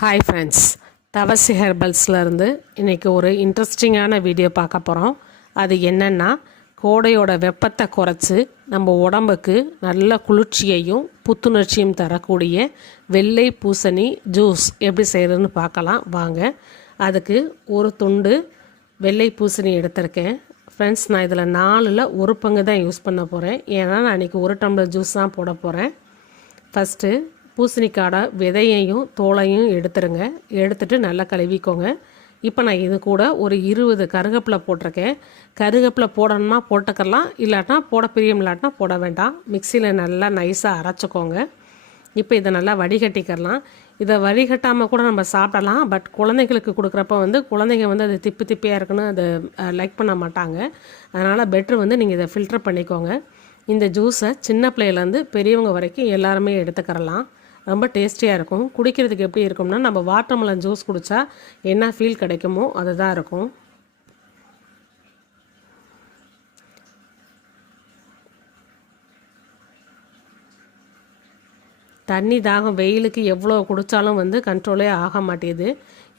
Hi friends, தவசி ஹெர்பல்ஸ்லேருந்து இன்றைக்கி ஒரு இன்ட்ரெஸ்டிங்கான வீடியோ பார்க்க போகிறோம். அது என்னென்னா, கோடையோட வெப்பத்தை குறைச்சி நம்ம உடம்புக்கு நல்ல குளிர்ச்சியையும் புத்துணர்ச்சியும் தரக்கூடிய வெள்ளை பூசணி ஜூஸ் எப்படி செய்கிறதுன்னு பார்க்கலாம் வாங்க. அதுக்கு ஒரு துண்டு வெள்ளை பூசணி எடுத்திருக்கேன். ஃப்ரெண்ட்ஸ், நான் இதில் 4ல் ஒரு பங்கு தான் யூஸ் பண்ண போகிறேன். ஏன்னா நான் இன்றைக்கி ஒரு டம்ளர் ஜூஸ் தான் போட போகிறேன். ஃபஸ்ட்டு பூசணிக்காட விதையையும் தோலையும் எடுத்துருங்க. எடுத்துகிட்டு நல்லா கழுவிக்கோங்க. இப்போ நான் இது கூட ஒரு 20 கருவேப்பிலை போட்டிருக்கேன். கருவேப்பிலை போடணுமா போட்டுக்கலாம், இல்லாட்டினா போட பிரியம் இல்லாட்டினா போட வேண்டாம். மிக்சியில் நல்லா நைஸாக அரைச்சிக்கோங்க. இப்போ இதை நல்லா வடிகட்டிக்கலாம். இதை வடிகட்டாமல் கூட நம்ம சாப்பிடலாம். பட் குழந்தைங்களுக்கு கொடுக்குறப்ப குழந்தைங்க அது திப்பியாக இருக்குன்னு அதை லைக் பண்ண மாட்டாங்க. அதனால் பெட்ரு நீங்கள் இதை ஃபில்டர் பண்ணிக்கோங்க. இந்த ஜூஸை சின்ன பிள்ளையிலேருந்து பெரியவங்க வரைக்கும் எல்லாருமே எடுத்துக்கிறலாம். ரொம்ப டேஸ்டியாக இருக்கும். குடிக்கிறதுக்கு எப்படி இருக்கும்னா, நம்ம வாட்டர்மெலன் ஜூஸ் குடித்தா என்ன ஃபீல் கிடைக்குமோ அதுதான் இருக்கும். தண்ணி தாகம் வெயிலுக்கு எவ்வளோ குடித்தாலும் கண்ட்ரோலே ஆக மாட்டேது.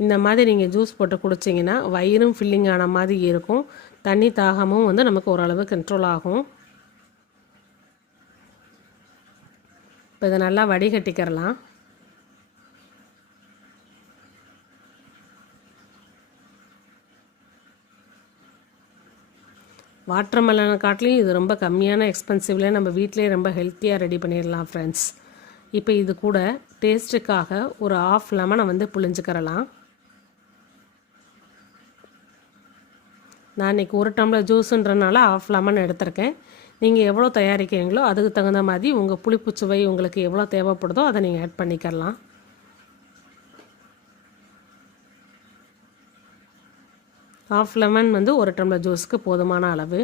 இந்த மாதிரி நீங்கள் ஜூஸ் போட்டு குடிச்சிங்கன்னா வயிறும் ஃபில்லிங் ஆன மாதிரி இருக்கும். தண்ணி தாகமும் நமக்கு ஓரளவு கண்ட்ரோல் ஆகும். இப்போ இதை நல்லா வடிகட்டிக்கிறலாம். வாட்டர் மெலனை காட்டிலையும் இது ரொம்ப கம்மியான எக்ஸ்பென்சிவ்ல நம்ம வீட்டிலே ரொம்ப ஹெல்த்தியாக ரெடி பண்ணிடலாம் ஃப்ரெண்ட்ஸ். இப்போ இது கூட டேஸ்ட்டுக்காக ஒரு 1/2 லெமனை புழிஞ்சுக்கிறலாம். நான் இன்றைக்கி ஒரு டம்ளர் ஜூஸுன்றனால 1/2 லெமன் எடுத்திருக்கேன். நீங்கள் எவ்வளோ தயாரிக்கிறீங்களோ அதுக்கு தகுந்த மாதிரி உங்கள் புளிப்பு சுவை உங்களுக்கு எவ்வளோ தேவைப்படுதோ அதை நீங்கள் ஆட் பண்ணிக்கலாம். ½ லெமன் ஒரு டம்ளர் ஜூஸுக்கு போதுமான அளவு.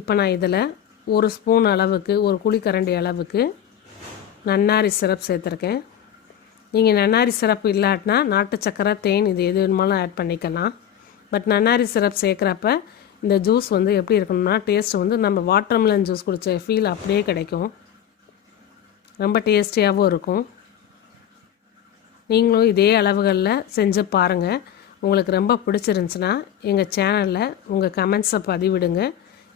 இப்போ நான் இதில் ஒரு ஸ்பூன் அளவுக்கு, ஒரு குழிக்கரண்டி அளவுக்கு நன்னாரி சிரப் சேர்த்துருக்கேன். நீங்கள் நன்னாரி சிரப் இல்லாட்டினா நாட்டு சக்கரை, தேன் இது எது வேணுமாலும் ஆட் பண்ணிக்கலாம். பட் நன்னாரி சிரப் சேர்க்குறப்ப இந்த ஜூஸ் எப்படி இருக்கணும்னா, டேஸ்ட் நம்ம வாட்டர்மெலன் ஜூஸ் குடித்த ஃபீல் அப்படியே கிடைக்கும். ரொம்ப டேஸ்டியாகவும் இருக்கும். நீங்களும் இதே அளவுகளில் செஞ்சு பாருங்கள். உங்களுக்கு ரொம்ப பிடிச்சிருந்துச்சுன்னா எங்கள் சேனலில் உங்கள் கமெண்ட்ஸை பதிவிடுங்க.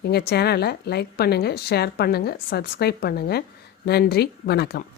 எங்கள் சேனலை லைக் பண்ணுங்கள், ஷேர் பண்ணுங்கள், சப்ஸ்கிரைப் பண்ணுங்கள். நன்றி, வணக்கம்.